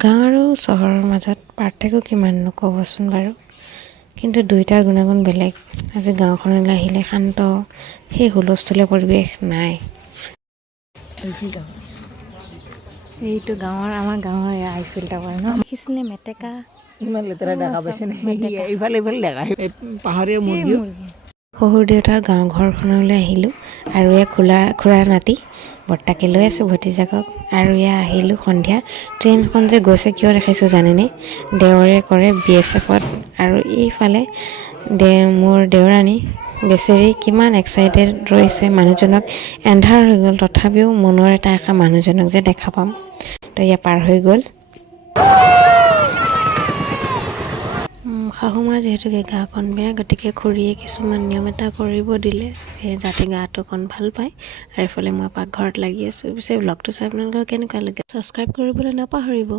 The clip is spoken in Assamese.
গাঁও আৰু চহৰৰ মাজত পাৰ্থক্য কিমাননো ক'বচোন বাৰু। কিন্তু দুয়োটাৰ গুণাগুণ বেলেগ। আজি গাঁওখনলৈ আহিলে শান্ত, সেই হুলস্থুলীয়া পৰিৱেশ নাই। এইটো আমাৰ গাঁৱৰ আইফিল টাৱাৰ ন, দেখিছেনে মেটেকা ইমান লেতেৰা দেখা পাইছে নে? ইফালে দেখা পাহাৰীয়া মুৰ্গী। শহুৰ দেউতাৰ গাঁও ঘৰখনলৈ আহিলোঁ আৰু খুৰাৰ নাতি বৰ্তাকে লৈ আছোঁ ভতিজাকক। আৰু আহিলোঁ সন্ধিয়া। ট্ৰেইনখন যে গৈছে কিয় দেখাইছোঁ জানেনে? দেৱৰে কৰে BSFত। আৰু এইফালে মোৰ দেওৰানী বেচেৰি কিমান এক্সাইটেড ৰৈছে মানুহজনক। এন্ধাৰ হৈ গ'ল তথাপিও মনৰ এটা আশা মানুহজনক যে দেখা পাম। তো পাৰ হৈ গ'ল। শাহুমাৰ যিহেতুকে গাখন বেয়া, গতিকে খুৰীয়ে কিছুমান নিয়ম এটা কৰিব দিলে যাতে গাটো অকণ ভাল পায়। আৰু এইফালে মই পাকঘৰত লাগি আছোঁ। পিছে ব্লগটো চাই আপোনালোকৰ কেনেকুৱা লাগে ছাবস্ক্ৰাইব কৰিবলৈ নাপাহৰিব।